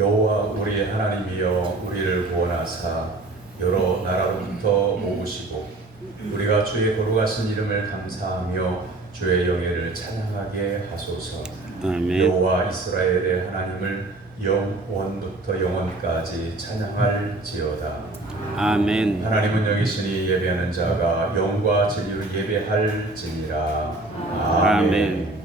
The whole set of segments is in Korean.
여호와 우리의 하나님이여 우리를 구원하사 여러 나라로부터 모으시고 우리가 주의 거룩하신 이름을 감사하며 주의 영예를 찬양하게 하소서. 아멘. 여호와 이스라엘의 하나님을 영원부터 영원까지 찬양할지어다. 아멘. 하나님은 여기시니 예배하는 자가 영과 진리로 예배할지니라. 아멘.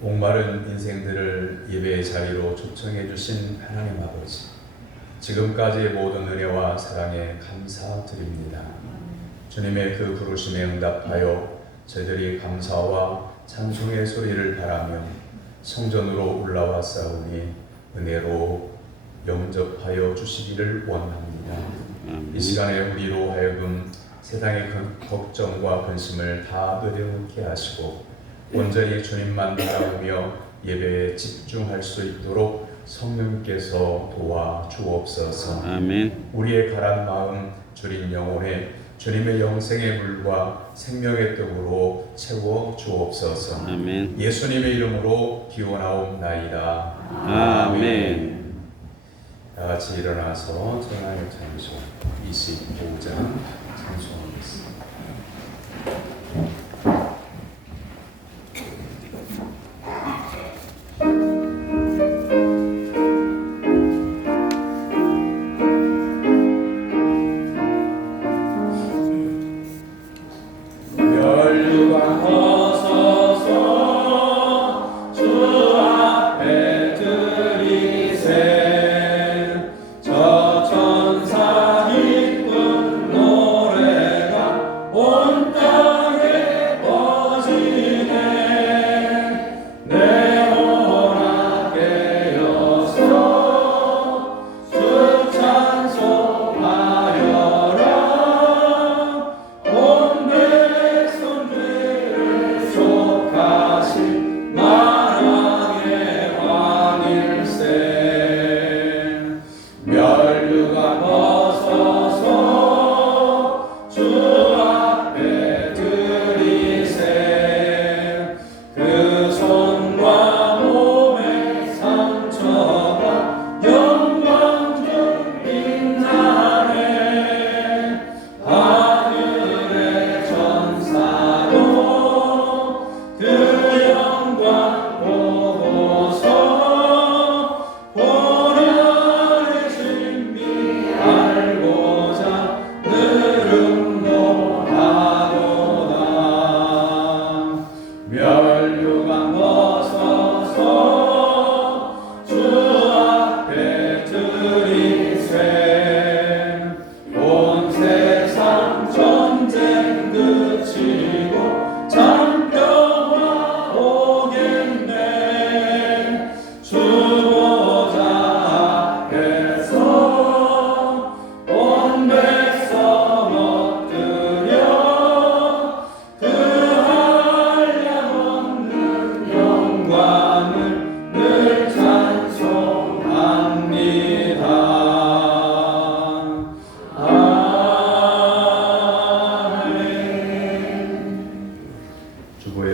목마른 인생들을 예배의 자리로 초청해 주신 하나님 아버지, 지금까지의 모든 은혜와 사랑에 감사드립니다. 주님의 그 부르심에 응답하여 저희들이 감사와 찬송의 소리를 바라며 성전으로 올라왔사오니 은혜로 영접하여 주시기를 원합니다. 이 시간에 우리로 하여금 세상의 걱정과 근심을 다 내려놓게 하시고 온전히 주님만 바라보며 예배에 집중할 수 있도록 성령께서 도와 주옵소서. 아멘. 우리의 가란 마음 주린 영혼에 주님의 영생의 물과 생명의 떡으로 채워 주옵소서. 아멘. 예수님의 이름으로 기원하옵나이다. 아멘. 다 같이 일어나서 전하의 찬송 25장 찬송하겠습니다.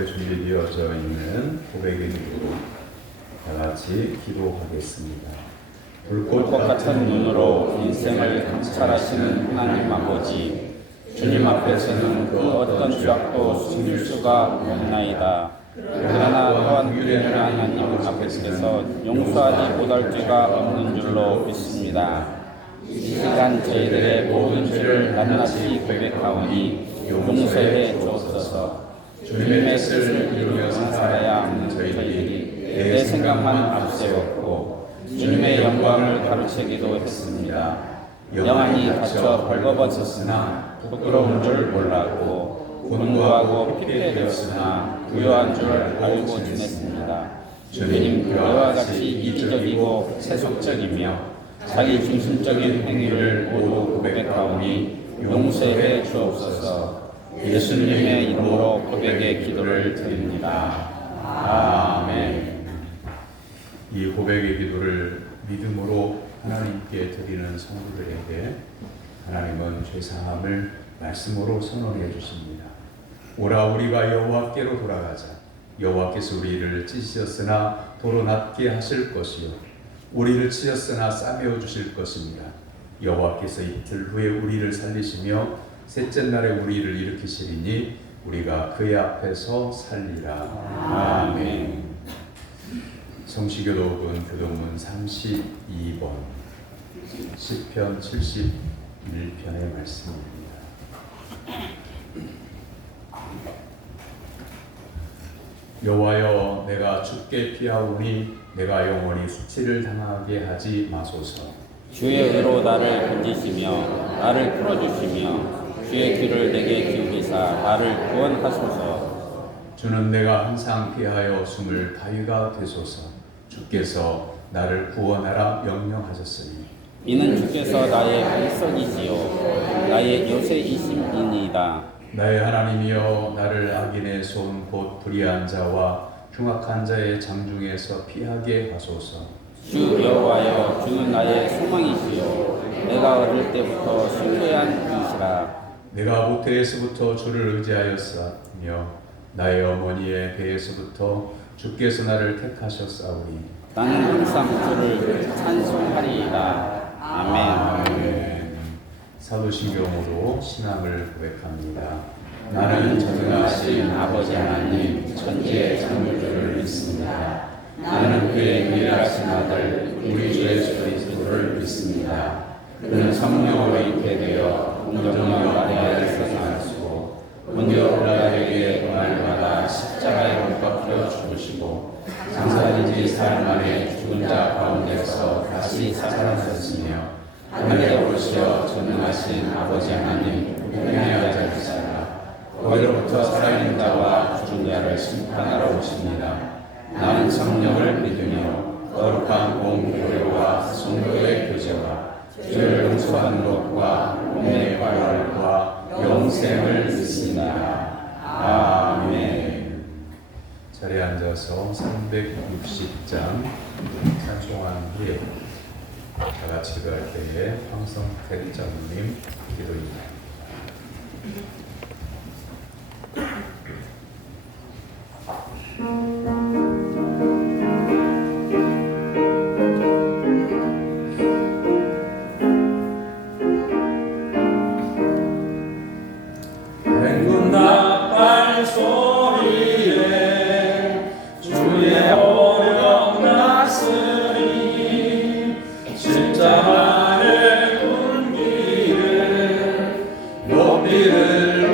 준비되어져 있는 고백의 기도로 다 같이 기도하겠습니다. 불꽃 같은 눈으로 인생을 관찰하시는 하나님 아버지, 주님 앞에서는 그 어떤 죄악도 숨길 수가 없나이다. 그러나 또한 우리는 하나님 앞에서 용서하지 못할 죄가 없는 줄로 믿습니다. 이 시간 저희들의 모든 죄를 낱낱이 고백하오니 용서해 주옵소서. 주님의 뜻을 이루면서 살아야 하는 저희들이 내 생각만 앞세웠고 주님의 영광을 가로채기도 했습니다. 영안이 닫혀 벌거벗었으나 부끄러운 줄 몰랐고 곤고하고 피폐되었으나 부요한 줄 알고 지냈습니다. 주님, 그와 같이 이기적이고 세속적이며 자기 중심적인 행위를 모두 고백하오니 용서해 주옵소서. 예수님의 이름으로 고백의 기도를 드립니다. 아멘. 이 고백의 기도를 믿음으로 하나님께 드리는 성도들에게 하나님은 죄사함을 말씀으로 선언해 주십니다. 오라 우리가 여호와께로 돌아가자. 여호와께서 우리를 찢으셨으나 도로 낫게 하실 것이요 우리를 치셨으나 싸매어 주실 것입니다. 여호와께서 이틀 후에 우리를 살리시며 셋째 날에 우리를 일으키시리니 우리가 그의 앞에서 살리라. 아멘. 성시교독은 교독문 32번 시편 71편의 말씀입니다. 여호와여 내가 주께 피하오니 내가 영원히 수치를 당하게 하지 마소서. 주의 의로 나를 건지시며 나를 풀어주시며 주의 귀를 내게 기울이사 나를 구원하소서. 주는 내가 항상 피하여 숨을 바위가 되소서. 주께서 나를 구원하라 명령하셨으니 이는 주께서 나의 반석이시요 나의 요새이심이니이다. 나의 하나님이여 나를 악인의 손 곧 불의한 자와 흉악한 자의 장중에서 피하게 하소서. 주 여호와여 주는 나의 소망이시요 내가 어릴 때부터 신뢰한 이시라. 내가 모태에서부터 주를 의지하였으며 나의 어머니의 배에서부터 주께서 나를 택하셨사오니 나는 항상 주를 찬송하리이다. 아멘. 아멘. 사도신경으로 신앙을 고백합니다. 나는 전능하신 아버지 하나님 천지의 창조주를 믿습니다. 나는 그의 유일하신 아들 우리 주 예수 그리스도를 믿습니다. 그는 성령으로 잉태되어 공정령 마리아에서 나시고 본디오 빌라도에게 고난을 받아 십자가에 못 박혀 죽으시고 장사된 지 사흘 만에 죽은 자 가운데서 다시 살아나셨으며 하늘에 오르시어 전능하신 아버지 하나님 은혜의 자이시라. 거기로부터 살아있는 자와 죽은 자를 심판하러 오십니다. 나는 성령을 믿으며 거룩한 공교회와 성도의 교제와 죄를 용서하는 것과 은혜의 발랄과 영생을 믿습니다. 아멘. 자리에 앉아서 360장 찬송한 후에 다 같이 갈 때에 황성택 장로님 기도입니다. 행군 나팔 소리에 주의 오령 나으니 십자가의 군기를 높이를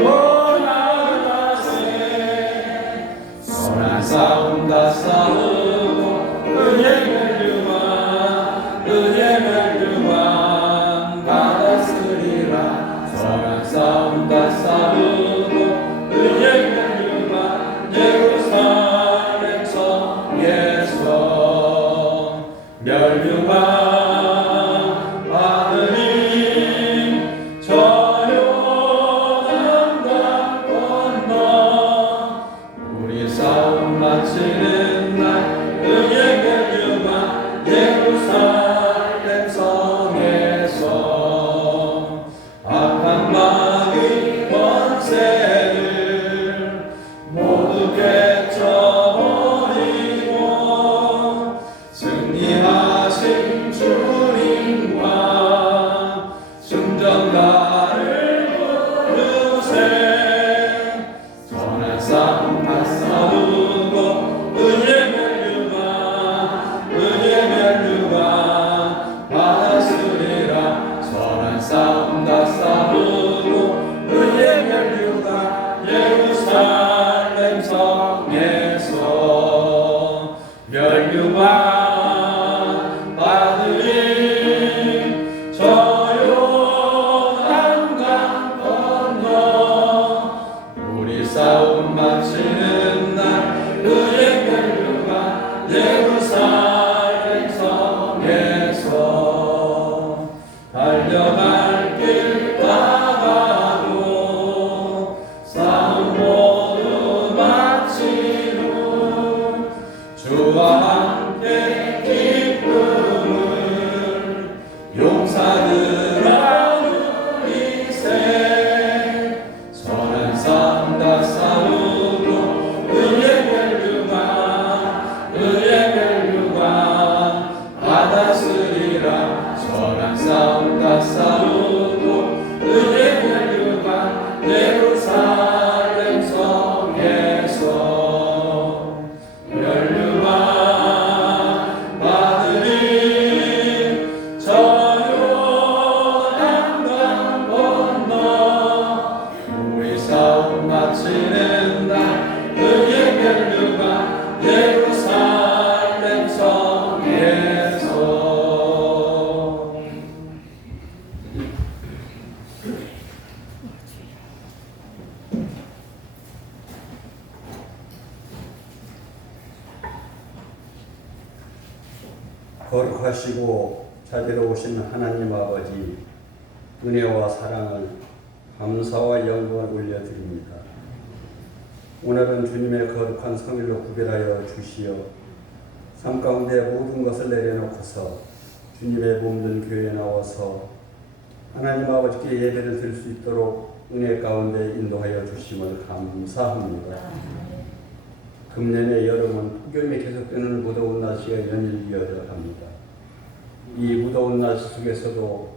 거룩하시고 자비로우신 하나님 아버지, 은혜와 사랑을 감사와 영광을 올려드립니다. 오늘은 주님의 거룩한 성일로 구별하여 주시어 삶 가운데 모든 것을 내려놓고서 주님의 몸된 교회에 나와서 하나님 아버지께 예배를 드릴 수 있도록 은혜 가운데 인도하여 주심을 감사합니다. 금년의 여름은 폭염이 계속되는 무더운 날씨가 연일이어져 갑니다. 이 무더운 날씨 속에서도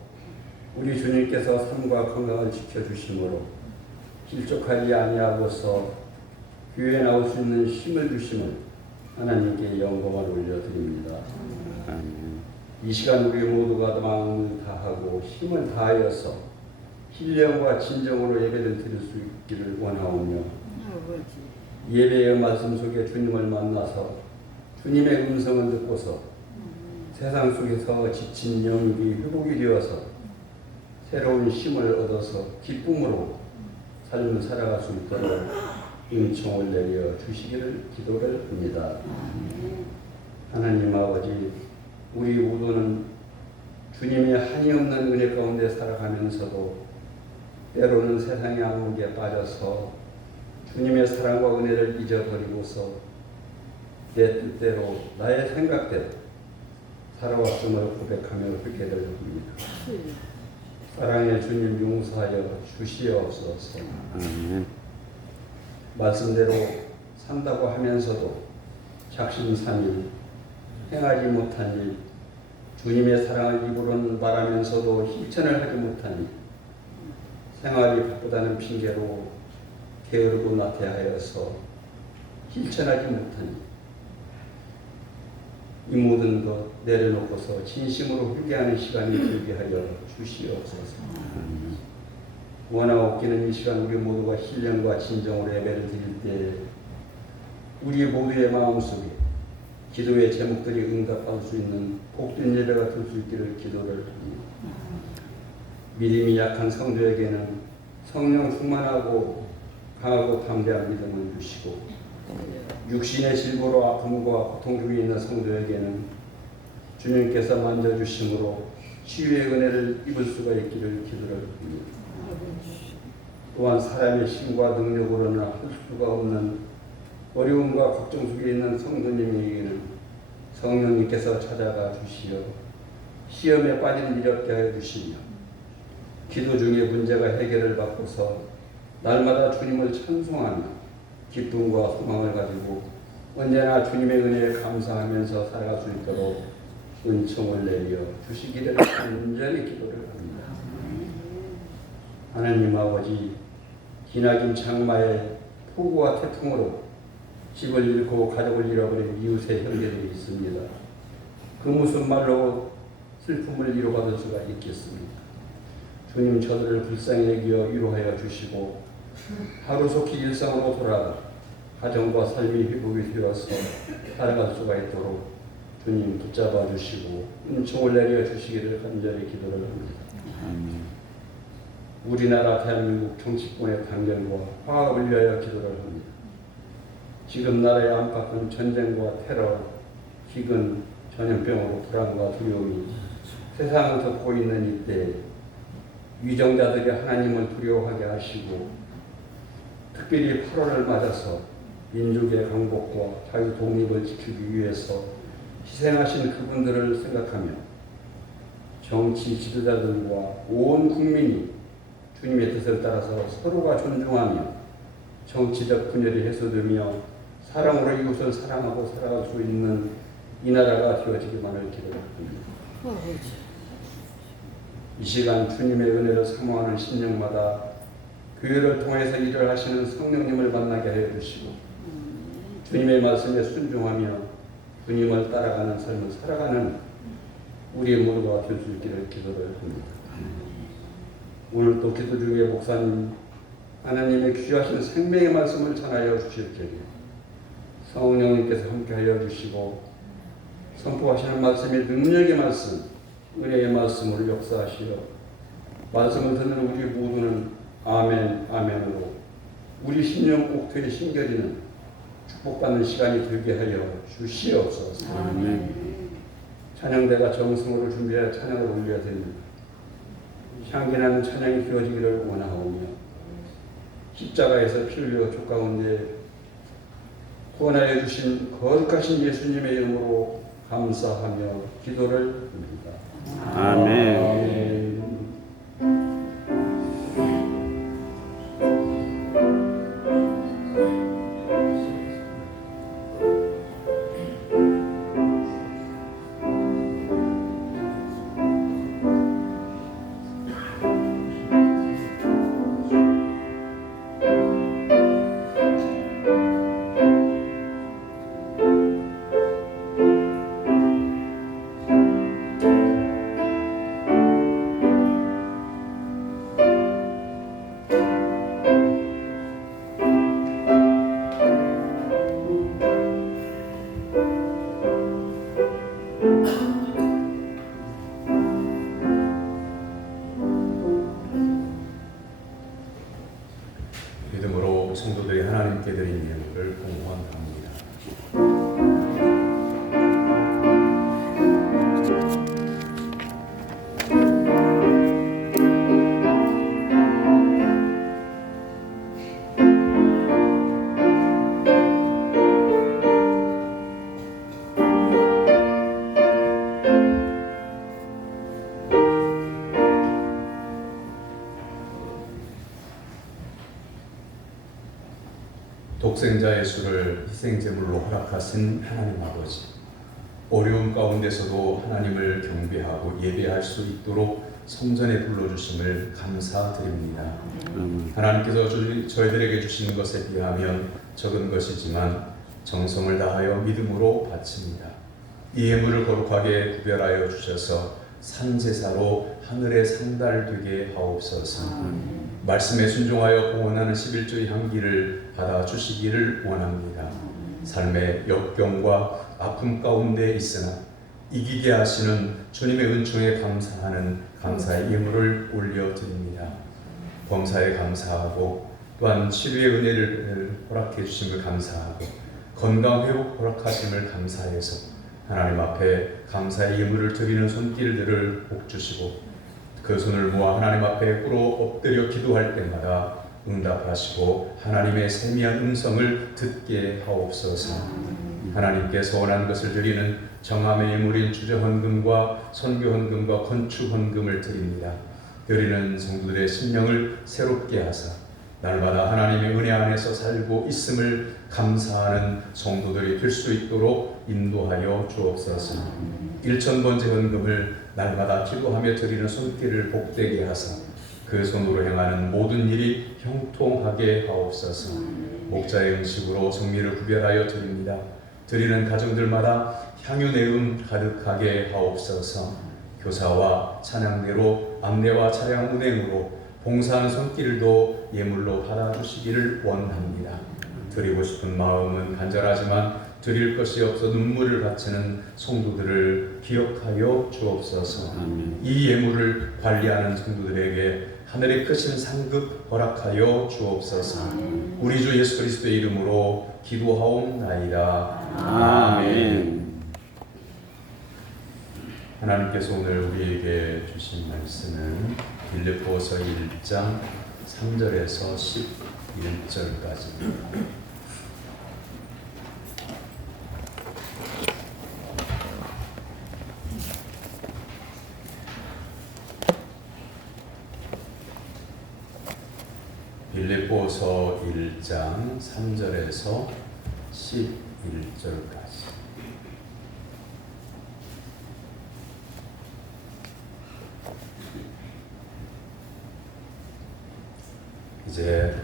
우리 주님께서 삶과 건강을 지켜주심으로 실족하지 아니하고서 교회에 나올 수 있는 힘을 주심을 하나님께 영광을 올려드립니다. 이 시간 우리 모두가 마음을 다하고 힘을 다하여서 신령과 진정으로 예배를 드릴 수 있기를 원하오며 예배의 말씀 속에 주님을 만나서 주님의 음성을 듣고서 세상 속에서 지친 영이 회복이 되어서 새로운 힘을 얻어서 기쁨으로 삶을 살아갈 수 있도록 은총을 내려 주시기를 기도를 합니다. 하나님 아버지, 우리 모두는 주님의 한이 없는 은혜 가운데 살아가면서도 때로는 세상의 암흑에 빠져서 주님의 사랑과 은혜를 잊어버리고서 내 뜻대로 나의 생각대로 살아왔음을 고백하며 회개를 합니다. 사랑의 주님 용서하여 주시옵소서. 말씀대로 산다고 하면서도 작심삼일 행하지 못한 일, 주님의 사랑을 입으로는 말하면서도 실천을 하지 못한 일, 생활이 바쁘다는 핑계로 게으르고 나태하여서 실천하지 못한 일, 이 모든 것 내려놓고서 진심으로 회개하는 시간이 되게 하여 주시옵소서. 원하옵기는 이 시간 우리 모두가 신령과 진정으로 예배를 드릴 때 우리 모두의 마음속에 기도의 제목들이 응답할 수 있는 복된 예배가 될 수 있기를 기도를 합니다. 믿음이 약한 성도에게는 성령 충만하고 강하고 담대한 믿음을 주시고 육신의 질고로 아픔과 고통 중에 있는 성도에게는 주님께서 만져주심으로 치유의 은혜를 입을 수가 있기를 기도를 합니다. 또한 사람의 힘과 능력으로는 할 수가 없는 어려움과 걱정 속에 있는 성도님에게는 성령님께서 찾아가 주시어 시험에 빠지는 일 없게 하여 주시며 기도 중에 문제가 해결을 받고서 날마다 주님을 찬송하며 기쁨과 소망을 가지고 언제나 주님의 은혜에 감사하면서 살아갈 수 있도록 은총을 내려 주시기를 간절히 기도를 합니다. 하나님 아버지, 기나긴 장마의 폭우와 태풍으로 집을 잃고 가족을 잃어버린 이웃의 형제들이 있습니다. 그 무슨 말로 슬픔을 위로받을 수가 있겠습니까? 주님, 저들을 불쌍히 여겨 위로하여 주시고 하루속히 일상으로 돌아가 가정과 삶이 회복이 되어서 살아갈 수가 있도록 주님 붙잡아 주시고 은총을 내려 주시기를 간절히 기도를 합니다. 우리나라 대한민국 정치권의 단결과 화합을 위하여 기도를 합니다. 지금 나라의 안팎은 전쟁과 테러, 기근, 전염병으로 불안과 두려움이 세상을 덮고 있는 이때 위정자들이 하나님을 두려워하게 하시고 특별히 8월을 맞아서 민족의 강복과 자유 독립을 지키기 위해서 희생하신 그분들을 생각하며 정치 지도자들과 온 국민이 주님의 뜻을 따라서 서로가 존중하며 정치적 분열이 해소되며 사랑으로 이웃을 사랑하고 살아갈 수 있는 이 나라가 되어지기만을 기도합니다. 이 시간 주님의 은혜를 사모하는 신령마다 교회를 통해서 일을 하시는 성령님을 만나게 하여 주시고 주님의 말씀에 순종하며 주님을 따라가는 삶을 살아가는 우리 모두가 될 수 있기를 기도를 합니다. 오늘 또 기도 중에 목사님 하나님의 귀하신 생명의 말씀을 전하여 주실 때에 성령님께서 함께 하여 주시고 선포하시는 말씀이 능력의 말씀, 은혜의 말씀으로 역사하시어 말씀을 듣는 우리 모두는 아멘, 아멘으로 우리 심령 옥토에 심겨지는 축복받는 시간이 되게 하여 주시옵소서. 아멘. 찬양대가 정성으로 준비하여 찬양을 올려야 됩니다. 향기나는 찬양이 주어지기를 원하오며 십자가에서 피 흘려 족 가운데 구원하여 주신 거룩하신 예수님의 이름으로 감사하며 기도를 드립니다. 아멘. 믿음으로 성도들이 하나님께 드린 예물을 공헌합니다. 독생자 예수를 희생제물로 허락하신 하나님 아버지, 어려움 가운데서도 하나님을 경배하고 예배할 수 있도록 성전에 불러주심을 감사드립니다. 하나님께서 저희들에게 주시는 것에 비하면 적은 것이지만 정성을 다하여 믿음으로 바칩니다. 이 예물을 거룩하게 구별하여 주셔서 산제사로 하늘에 상달되게 하옵소서. 말씀에 순종하여 공헌하는 11조의 향기를 받아주시기를 원합니다. 삶의 역경과 아픔 가운데 있으나 이기게 하시는 주님의 은총에 감사하는 감사의 예물을 올려드립니다. 범사에 감사하고 또한 치료의 은혜를 허락해 주심을 감사하고 건강 회복 허락하심을 감사해서 하나님 앞에 감사의 예물을 드리는 손길들을 복 주시고 그 손을 모아 하나님 앞에 꿇어 엎드려 기도할 때마다 응답하시고 하나님의 세미한 음성을 듣게 하옵소서. 하나님께서 원하는 것을 드리는 정함의 예물인 주저헌금과 선교헌금과 건축헌금을 드립니다. 드리는 성도들의 심령을 새롭게 하사 날마다 하나님의 은혜 안에서 살고 있음을 감사하는 성도들이 될 수 있도록 인도하여 주옵소서. 1,000번째 헌금을 날마다 기도하며 드리는 손길을 복되게 하사 그 손으로 행하는 모든 일이 형통하게 하옵소서. 목자의 음식으로 성미를 구별하여 드립니다. 드리는 가정들마다 향유 내음 가득하게 하옵소서. 교사와 찬양대로 안내와 차량 운행으로 봉사하는 손길도 예물로 받아주시기를 원합니다. 드리고 싶은 마음은 간절하지만 드릴 것이 없어 눈물을 바치는 성도들을 기억하여 주옵소서. 이 예물을 관리하는 성도들에게 하늘의 크신 상급 허락하여 주옵소서. 우리 주 예수 그리스도의 이름으로 기도하옵나이다. 아멘. 하나님께서 오늘 우리에게 주신 말씀은 빌립보서 1장 3절에서 11절까지입니다. 빌립보서 1장 3절에서 11절까지. 이제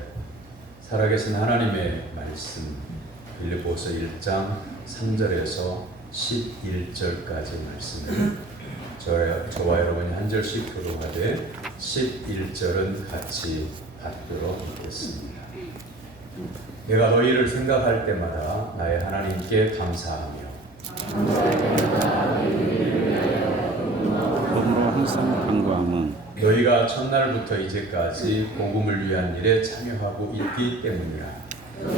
살아계신 하나님의 말씀 빌립보서 1장 3절에서 11절까지 말씀을 저와 여러분이 한 절씩 교독하되 11절은 같이 받들어 보겠습니다. 내가 너희를 생각할 때마다 나의 하나님께 감사하며 그러므로 항상 간구함은 너희가 첫날부터 이제까지 복음을 위한 일에 참여하고 있기 때문이라.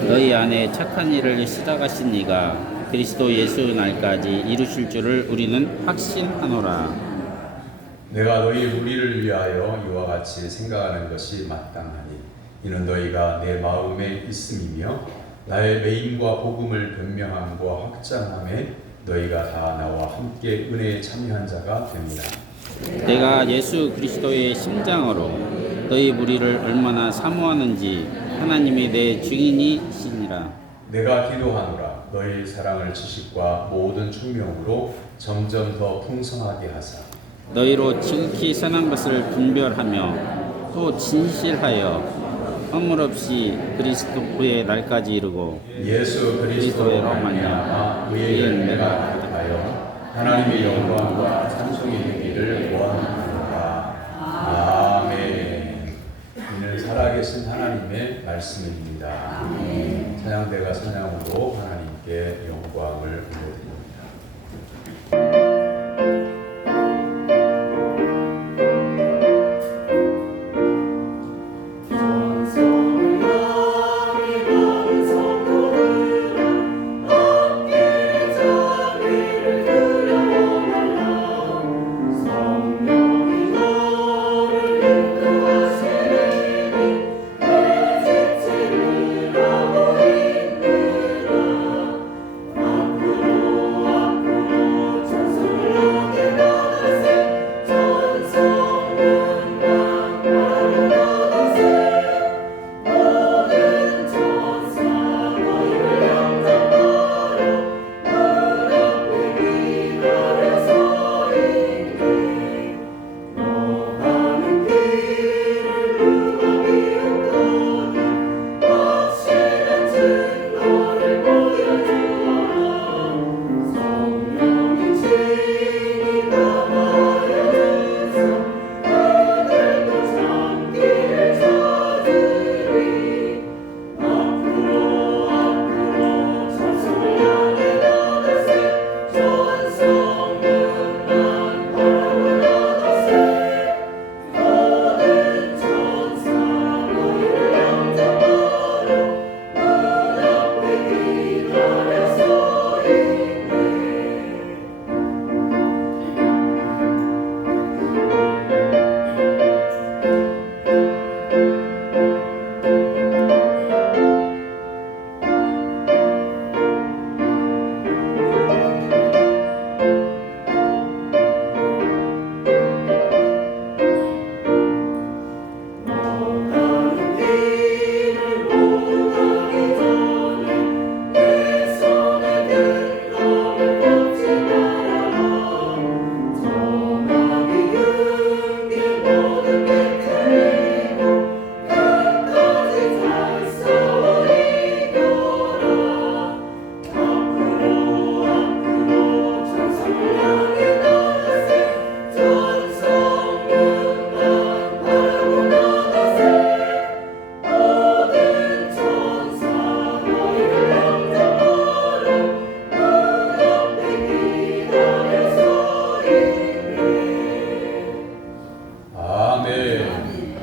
너희 안에 착한 일을 시작하신 이가 그리스도 예수 날까지 이루실 줄을 우리는 확신하노라. 내가 너희 무리를 위하여 이와 같이 생각하는 것이 마땅하니 이는 너희가 내 마음에 있음이며 나의 매임과 복음을 변명함과 확장함에 너희가 다 나와 함께 은혜에 참여한 자가 됩니다. 내가 예수 그리스도의 심장으로 너희 무리를 얼마나 사모하는지 하나님이 내 증인이시니라. 내가 기도하노라 너희 사랑을 지식과 모든 총명으로 점점 더 풍성하게 하사 너희로 지극히 선한 것을 분별하며 또 진실하여 허물 없이 그리스도의 날까지 이르고 예수 그리스도로 말미암아 의의 열매가 가득하여 하나님의 영광과 찬송이 되기를 원하노라. 아멘. 이는 살아계신 하나님의 말씀입니다. 찬양대가 찬양으로 하나님께 영광을 올려드립니다.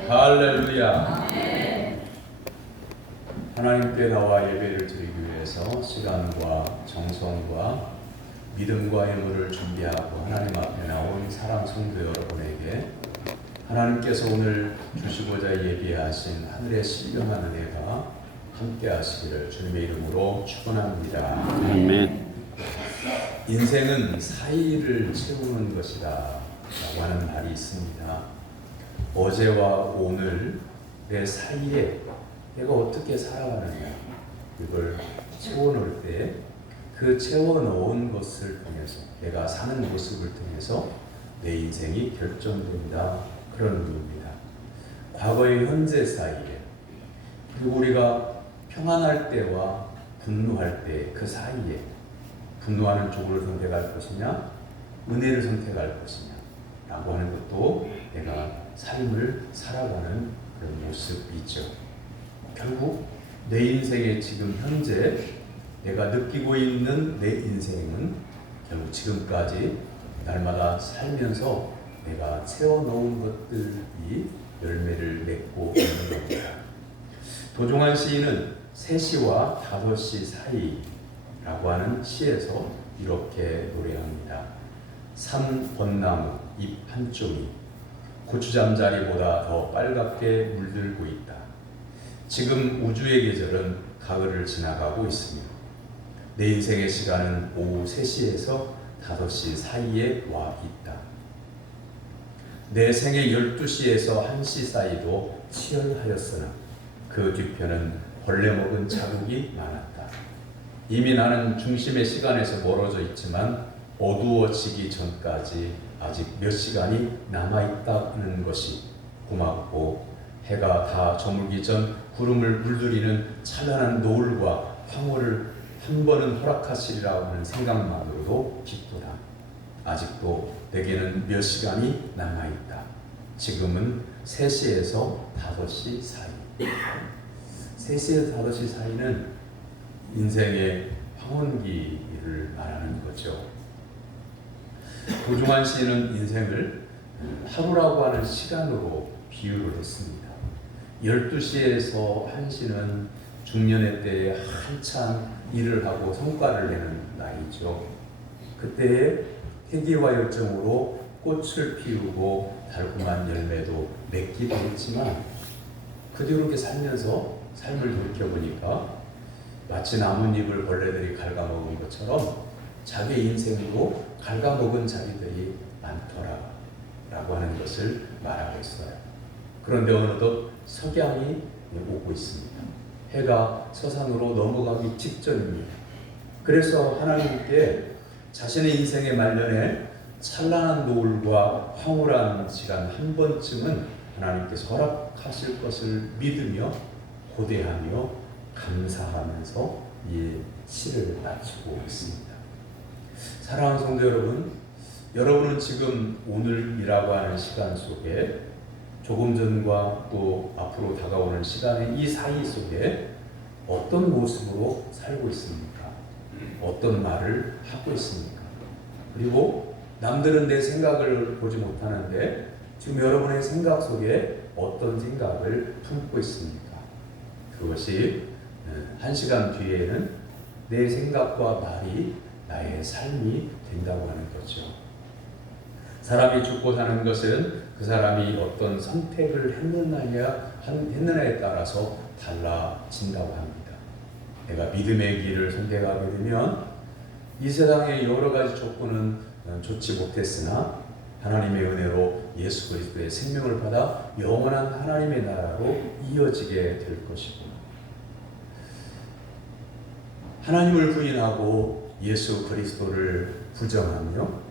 할렐루야. 하나님께 나와 예배를 드리기 위해서 시간과 정성과 믿음과 예물을 준비하고 하나님 앞에 나온 사랑 성도 여러분에게 하나님께서 오늘 주시고자 예비하신 하늘의 신령한 은혜가 함께 하시기를 주님의 이름으로 축원합니다. 아멘. 인생은 사이를 채우는 것이다 라고 하는 말이 있습니다. 어제와 오늘의 사이에 내가 어떻게 살아가느냐 이걸 채워놓을 때 그 채워놓은 것을 통해서 내가 사는 모습을 통해서 내 인생이 결정된다 그런 의미입니다. 과거의 현재 사이에 그리고 우리가 평안할 때와 분노할 때 그 사이에 분노하는 쪽을 선택할 것이냐 은혜를 선택할 것이냐 라고 하는 것도 내가 삶을 살아가는 그런 모습이죠. 결국 내 인생의 지금 현재 내가 느끼고 있는 내 인생은 결국 지금까지 날마다 살면서 내가 채워놓은 것들이 열매를 맺고 있는 겁니다. 도종환 시인은 3시와 5시 사이를 라고 하는 시에서 이렇게 노래합니다. 산 벚나무 잎 한 쪽이 고추잠자리보다 더 빨갛게 물들고 있다. 지금 우주의 계절은 가을을 지나가고 있으며 내 인생의 시간은 오후 3시에서 5시 사이에 와 있다. 내 생애 12시에서 1시 사이도 치열하였으나 그 뒤편은 벌레 먹은 자국이 많았다. 이미 나는 중심의 시간에서 멀어져 있지만 어두워지기 전까지 아직 몇 시간이 남아있다는 것이 고맙고 해가 다 저물기 전 구름을 물들이는 찬란한 노을과 황홀을 한 번은 허락하시리라고 하는 생각만으로도 기쁘다. 아직도 내게는 몇 시간이 남아있다. 지금은 3시에서 5시 사이. 3시에서 5시 사이는 인생의 황혼기를 말하는 거죠. 도중환 씨는 인생을 하루라고 하는 시간으로 비유를 했습니다. 12시에서 1시는 중년의 때에 한참 일을 하고 성과를 내는 나이죠. 그때에 태기와 열정으로 꽃을 피우고 달콤한 열매도 맺기도 했지만 그 뒤로 이렇게 살면서 삶을 돌이켜보니까 마치 나뭇잎을 벌레들이 갉아먹은 것처럼 자기 인생도 갉아먹은 자기들이 많더라 라고 하는 것을 말하고 있어요. 그런데 어느덧 석양이 오고 있습니다. 해가 서산으로 넘어가기 직전입니다. 그래서 하나님께 자신의 인생의 말년에 찬란한 노을과 황홀한 시간 한 번쯤은 하나님께서 허락하실 것을 믿으며 고대하며 감사하면서 이 시를 마치고 있습니다. 사랑하는 성도 여러분, 여러분은 지금 오늘이라고 하는 시간 속에 조금 전과 또 앞으로 다가오는 시간의 이 사이 속에 어떤 모습으로 살고 있습니까? 어떤 말을 하고 있습니까? 그리고 남들은 내 생각을 보지 못하는데 지금 여러분의 생각 속에 어떤 생각을 품고 있습니까? 그것이 1시간 뒤에는 내 생각과 말이 나의 삶이 된다고 하는 거죠. 사람이 죽고 사는 것은 그 사람이 어떤 선택을 했느냐에 따라서 달라진다고 합니다. 내가 믿음의 길을 선택하게 되면 이 세상의 여러 가지 조건은 좋지 못했으나 하나님의 은혜로 예수 그리스도의 생명을 받아 영원한 하나님의 나라로 이어지게 될 것이고, 하나님을 부인하고 예수 그리스도를 부정하며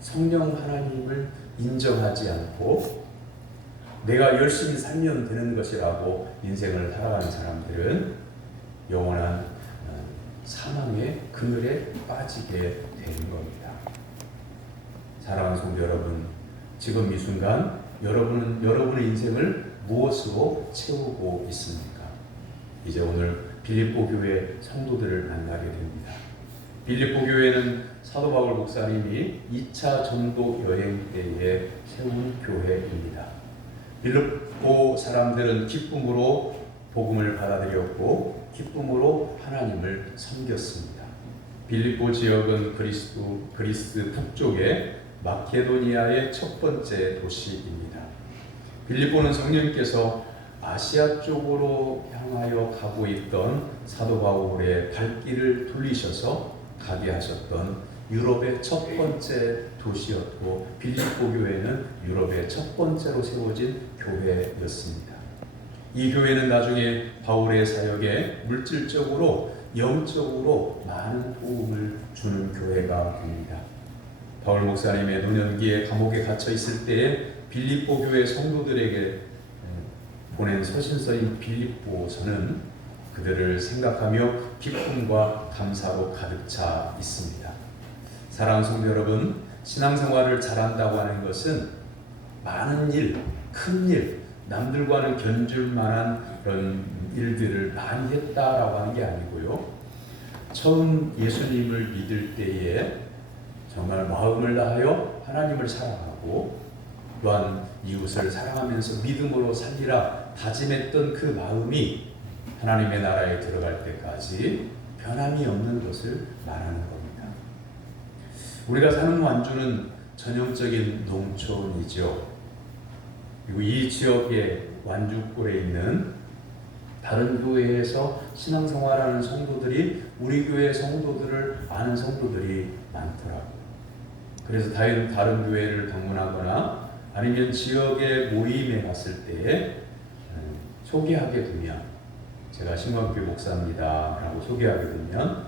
성령 하나님을 인정하지 않고 내가 열심히 살면 되는 것이라고 인생을 살아가는 사람들은 영원한 사망의 그늘에 빠지게 되는 겁니다. 사랑하는 성도 여러분, 지금 이 순간 여러분은 여러분의 인생을 무엇으로 채우고 있습니까? 이제 오늘 빌립보 교회 성도들을 만나게 됩니다. 빌립보 교회는 사도 바울 목사님이 2차 전도 여행 때에 세운 교회입니다. 빌립보 사람들은 기쁨으로 복음을 받아들였고 기쁨으로 하나님을 섬겼습니다. 빌립보 지역은 그리스 북쪽의 마케도니아의 첫 번째 도시입니다. 빌립보는 성령께서 아시아 쪽으로 향하여 가고 있던 사도 바울의 발길을 돌리셔서 가게 하셨던 유럽의 첫 번째 도시였고, 빌립보 교회는 유럽의 첫 번째로 세워진 교회였습니다. 이 교회는 나중에 바울의 사역에 물질적으로 영적으로 많은 도움을 주는 교회가 됩니다. 바울 목사님의 노년기에 감옥에 갇혀 있을 때에 빌립보 교회 성도들에게 보낸 서신서인 빌립보서는 그들을 생각하며 기쁨과 감사로 가득 차 있습니다. 사랑하는 성도 여러분, 신앙생활을 잘한다고 하는 것은 많은 일, 큰 일, 남들과는 견줄 만한 그런 일들을 많이 했다라고 하는 게 아니고요. 처음 예수님을 믿을 때에 정말 마음을 다하여 하나님을 사랑하고 또한 이웃을 사랑하면서 믿음으로 살리라 다짐했던 그 마음이 하나님의 나라에 들어갈 때까지 변함이 없는 것을 말하는 겁니다. 우리가 사는 완주는 전형적인 농촌이죠. 그리고 이 지역의 완주골에 있는 다른 교회에서 신앙생활하는 성도들이 우리 교회 성도들을 아는 성도들이 많더라고요. 그래서 다른 교회를 방문하거나 아니면 지역의 모임에 갔을 때에 소개하게 되면, 제가 신광교회 목사입니다 라고 소개하게 되면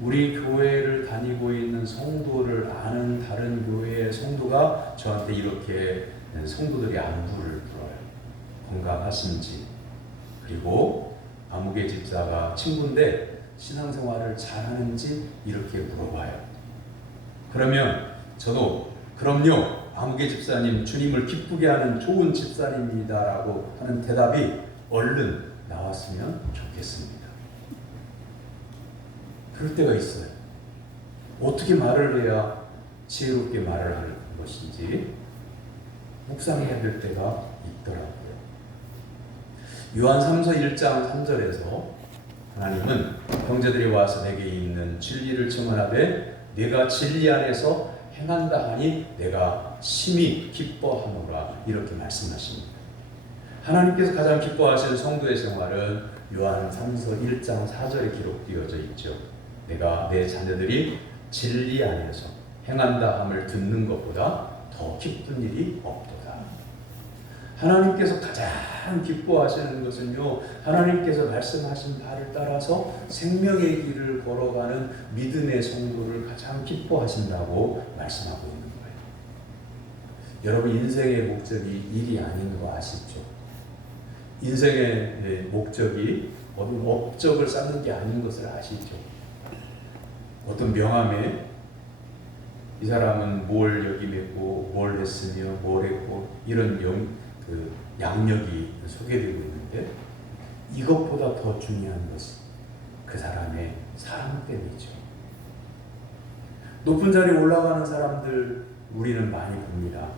우리 교회를 다니고 있는 성도를 아는 다른 교회의 성도가 저한테 이렇게 성도들이 안부를 물어요. 건강하신지, 그리고 아무개 집사가 친구인데 신앙생활을 잘하는지 이렇게 물어봐요. 그러면 저도 그럼요, 아무개 집사님 주님을 기쁘게 하는 좋은 집사님입니다 라고 하는 대답이 얼른 나왔으면 좋겠습니다. 그럴 때가 있어요. 어떻게 말을 해야 지혜롭게 말을 하는 것인지 묵상해야 될 때가 있더라고요. 요한 3서 1장 3절에서 하나님은 형제들이 와서 내게 있는 진리를 청하되 내가 진리 안에서 행한다 하니 내가 심히 기뻐하노라, 이렇게 말씀하십니다. 하나님께서 가장 기뻐하시는 성도의 생활은 요한 3서 1장 4절에 기록되어져 있죠. 내가 내 자녀들이 진리 안에서 행한다 함을 듣는 것보다 더 기쁜 일이 없도다. 하나님께서 가장 기뻐하시는 것은요, 하나님께서 말씀하신 바를 따라서 생명의 길을 걸어가는 믿음의 성도를 가장 기뻐하신다고 말씀하고 있는 거예요. 여러분, 인생의 목적이 일이 아닌 거 아시죠? 인생의 목적이 어떤 업적을 쌓는 게 아닌 것을 아시죠? 어떤 명함에 이 사람은 뭘 역임했고 뭘 했으며 뭘 했고 이런 양력이 소개되고 있는데, 이것보다 더 중요한 것은 그 사람의 사랑됨이죠. 높은 자리에 올라가는 사람들 우리는 많이 봅니다.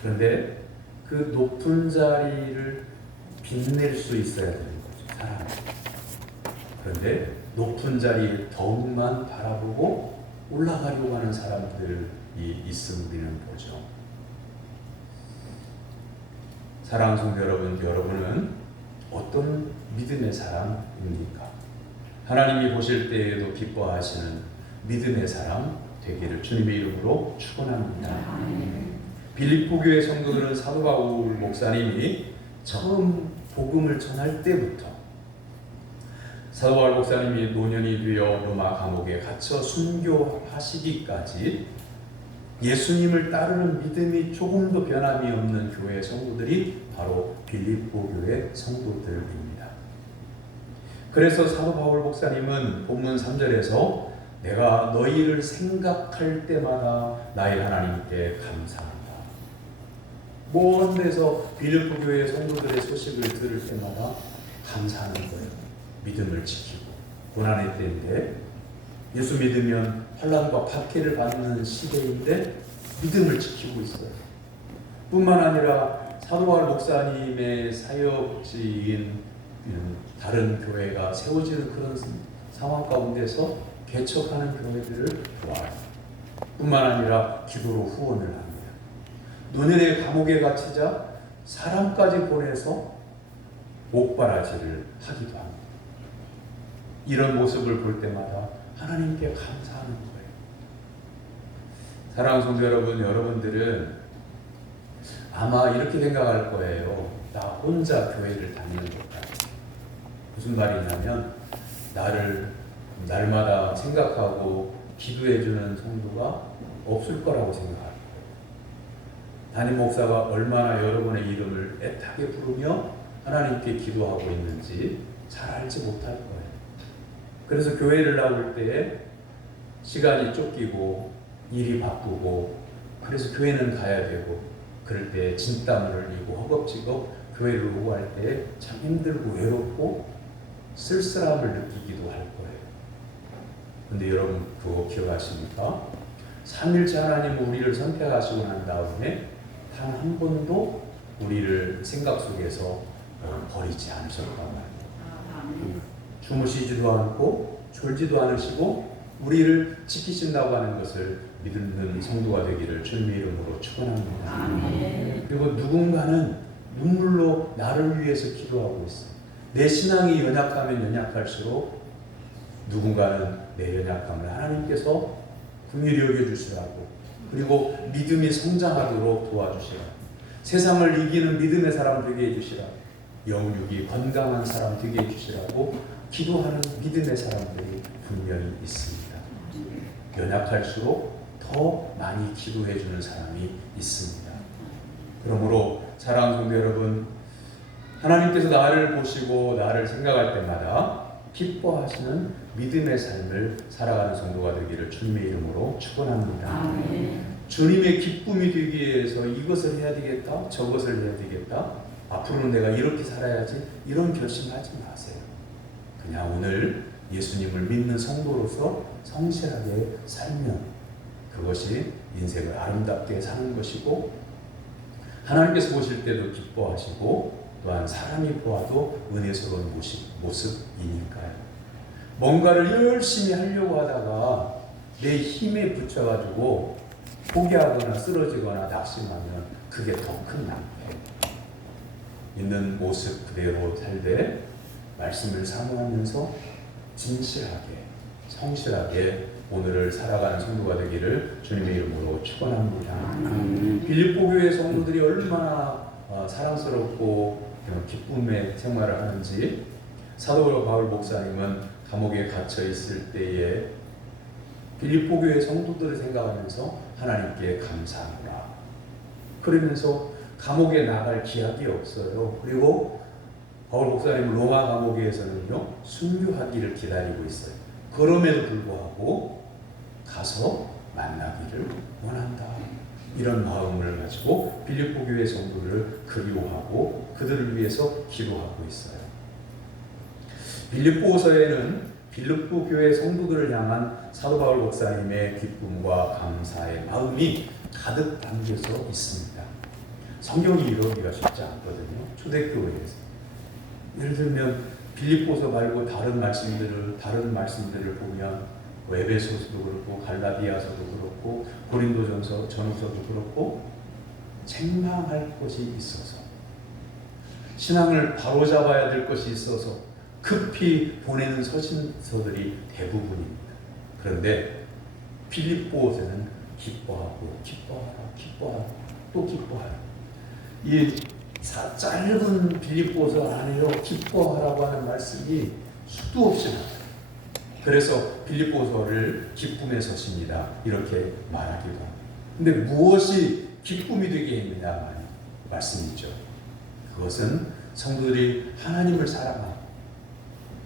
그런데 그 높은 자리를 빛낼 수 있어야 되는 거죠, 사람. 그런데 높은 자리에 더욱만 바라보고 올라가려고 하는 사람들이 있음 우리는 보죠. 사랑하는 성도 여러분, 여러분은 어떤 믿음의 사람입니까? 하나님이 보실 때에도 기뻐하시는 믿음의 사람 되기를 주님의 이름으로 축원합니다. 빌립보 교회 성도들은 사도 바울 목사님이 처음 복음을 전할 때부터 사도 바울 목사님이 노년이 되어 로마 감옥에 갇혀 순교하시기까지 예수님을 따르는 믿음이 조금도 변함이 없는 교회 성도들이 바로 빌립보 교회 성도들입니다. 그래서 사도 바울 목사님은 본문 3절에서 내가 너희를 생각할 때마다 나의 하나님께 감사한다. 먼 데서 빌립보 교회 성도들의 소식을 들을 때마다 감사하는 거예요. 믿음을 지키고 고난의 때인데, 예수 믿으면 환난과 박해를 받는 시대인데 믿음을 지키고 있어요. 뿐만 아니라 사도 바울 목사님의 사역지인 다른 교회가 세워지는 그런 상황 가운데서 개척하는 교회들을 도와요. 뿐만 아니라 기도로 후원을 합니다. 노년의 감옥에 갇히자 사람까지 보내서 목바라지를 하기도 합니다. 이런 모습을 볼 때마다 하나님께 감사하는 거예요. 사랑하는 성도 여러분, 여러분들은 아마 이렇게 생각할 거예요. 나 혼자 교회를 다니는 거다. 무슨 말이냐면 나를 날마다 생각하고 기도해주는 성도가 없을 거라고 생각할 거예요. 담임 목사가 얼마나 여러분의 이름을 애타게 부르며 하나님께 기도하고 있는지 잘 알지 못할 거예요. 그래서 교회를 나올 때 시간이 쫓기고 일이 바쁘고 그래서 교회는 가야 되고 그럴 때 진땀을 흘리고 허겁지겁 교회를 오고 할 때 참 힘들고 외롭고 쓸쓸함을 느끼기도 할 거예요. 근데 여러분 그거 기억하십니까? 삼일째 하나님은 우리를 선택하시고 난 다음에 단 한 번도 우리를 생각 속에서 버리지 않으셨단 말이에요. 주무시지도 않고 졸지도 않으시고 우리를 지키신다고 하는 것을 믿는 성도가 되기를 주님의 이름으로 축원합니다. 그리고 누군가는 눈물로 나를 위해서 기도하고 있어요. 내 신앙이 연약하면 연약할수록 누군가는 내 연약함을 하나님께서 긍휼히 여겨주시라고, 그리고 믿음이 성장하도록 도와주시라고, 세상을 이기는 믿음의 사람 되게 해주시라고, 영육이 건강한 사람 되게 해주시라고 기도하는 믿음의 사람들이 분명히 있습니다. 연약할수록 더 많이 기도해 주는 사람이 있습니다. 그러므로 사랑하는 성도 여러분, 하나님께서 나를 보시고 나를 생각할 때마다 기뻐하시는 믿음의 삶을 살아가는 성도가 되기를 주님의 이름으로 축원합니다. 주님의 기쁨이 되기 위해서 이것을 해야 되겠다, 저것을 해야 되겠다, 앞으로는 내가 이렇게 살아야지, 이런 결심하지 마세요. 그냥 오늘 예수님을 믿는 성도로서 성실하게 살면 그것이 인생을 아름답게 사는 것이고, 하나님께서 보실 때도 기뻐하시고 또한 사람이 보아도 은혜스러운 모습이니까요. 뭔가를 열심히 하려고 하다가 내 힘에 붙여가지고 포기하거나 쓰러지거나 낙심하면 그게 더 큰 낭패예요. 있는 모습 그대로 살되 말씀을 사모하면서 진실하게 성실하게 오늘을 살아가는 성도가 되기를 주님의 이름으로 축원합니다. 빌립보 교회 성도들이 얼마나 사랑스럽고 기쁨의 생활을 하는지 사도 바울 목사님은 감옥에 갇혀 있을 때에 빌립보 교회 성도들을 생각하면서 하나님께 감사하노라 그러면서 감옥에 나갈 기약이 없어요. 그리고 바울 목사님 로마 감옥에서는요 순교하기를 기다리고 있어요. 그럼에도 불구하고 가서 만나기를 원한다. 이런 마음을 가지고 빌립보 교회 성도를 그리워하고 그들을 위해서 기도하고 있어요. 빌립보서에는 빌립보 교회 성도들을 향한 사도 바울 목사님의 기쁨과 감사의 마음이 가득 담겨서 있습니다. 성경이 이루기가 쉽지 않거든요. 초대교회에서. 예를 들면 빌립보서 말고 다른 말씀들을 보면 에베소서도 그렇고 갈라디아서도 그렇고 고린도전서 전후서도 그렇고 책망할 것이 있어서 신앙을 바로잡아야 될 것이 있어서 급히 보내는 서신서들이 대부분입니다. 그런데 빌립보서는 기뻐하고 또 기뻐하라. 이 짧은 빌립보서 안에요 기뻐하라고 하는 말씀이 수도 없이 나와요. 그래서 빌립보서를 기쁨의 서신이다 이렇게 말하기도 합니다. 근데 무엇이 기쁨이 되게 했느냐 말씀이죠. 그것은 성도들이 하나님을 사랑하고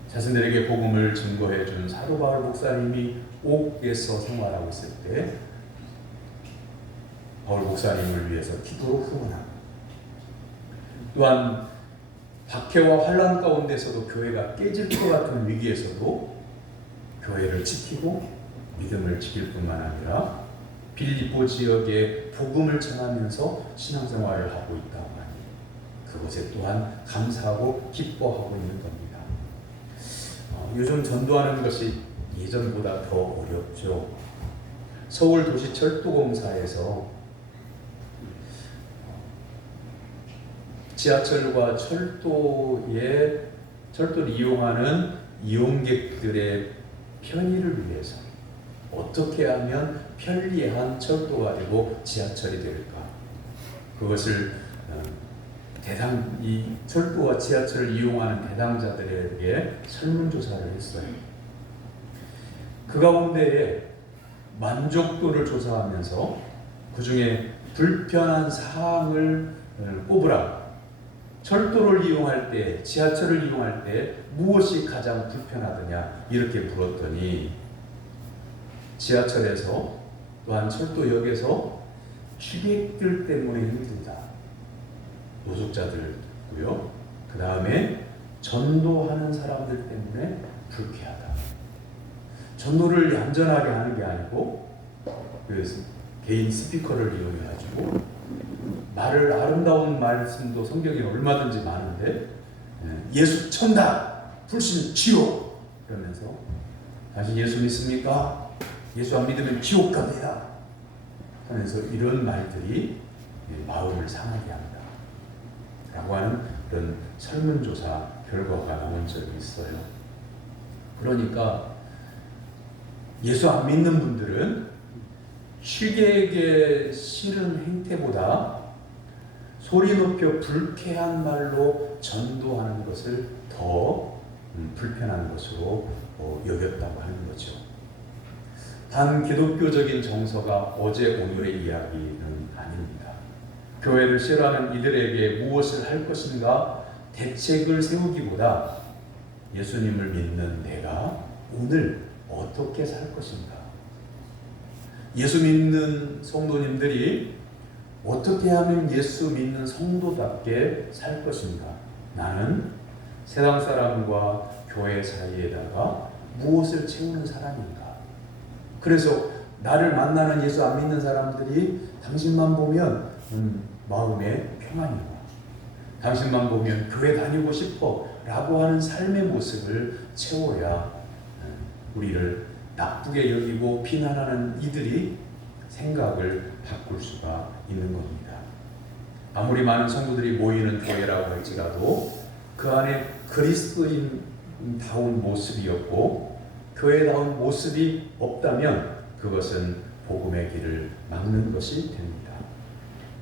자신들에게 복음을 증거해 준 사도 바울 목사님이 옥에서 생활하고 있을 때 바울 목사님을 위해서 기도로 후원합니다. 또한 박해와 환난 가운데서도 교회가 깨질 것 같은 위기에서도 교회를 지키고 믿음을 지킬 뿐만 아니라 빌립보 지역에 복음을 전하면서 신앙생활을 하고 있다고 하니 그것에 또한 감사하고 기뻐하고 있는 겁니다. 요즘 전도하는 것이 예전보다 더 어렵죠. 서울 도시철도공사에서 지하철과 철도를 이용하는 이용객들의 편의를 위해서 어떻게 하면 편리한 철도가 되고 지하철이 될까? 그것을 이 철도와 지하철을 이용하는 대상자들에게 설문조사를 했어요. 그 가운데에 만족도를 조사하면서 그 중에 불편한 사항을 꼽으라. 철도를 이용할 때, 지하철을 이용할 때 무엇이 가장 불편하더냐 이렇게 물었더니 지하철에서 또한 철도역에서 취객들 때문에 힘들다. 노숙자들고요. 그 다음에 전도하는 사람들 때문에 불쾌하다. 전도를 얌전하게 하는 게 아니고 그래서 개인 스피커를 이용해가지고 말을 아름다운 말씀도 성경에 얼마든지 많은데 예수 천다 불신 치유 그러면서 당신 예수 믿습니까? 예수 안 믿으면 지옥 갑니다. 하면서 이런 말들이 마음을 상하게 한다 라고 하는 그런 설문조사 결과가 나온 적이 있어요. 그러니까 예수 안 믿는 분들은 쉬게에게 싫은 행태보다 소리 높여 불쾌한 말로 전도하는 것을 더 불편한 것으로 여겼다고 하는 거죠. 단 기독교적인 정서가 어제 오늘의 이야기는 아닙니다. 교회를 싫어하는 이들에게 무엇을 할 것인가 대책을 세우기보다 예수님을 믿는 내가 오늘 어떻게 살 것인가, 예수 믿는 성도님들이 어떻게 하면 예수 믿는 성도답게 살 것인가, 나는 세상 사람과 교회 사이에다가 무엇을 채우는 사람인가. 그래서 나를 만나는 예수 안 믿는 사람들이 당신만 보면 마음에 평안이 와, 당신만 보면 교회 다니고 싶어 라고 하는 삶의 모습을 채워야 우리를 나쁘게 여기고 비난하는 이들이 생각을 바꿀 수가 있는 겁니다. 아무리 많은 성도들이 모이는 교회라고 할지라도 그 안에 그리스도인다운 모습이 없고 교회다운 모습이 없다면 그것은 복음의 길을 막는 것이 됩니다.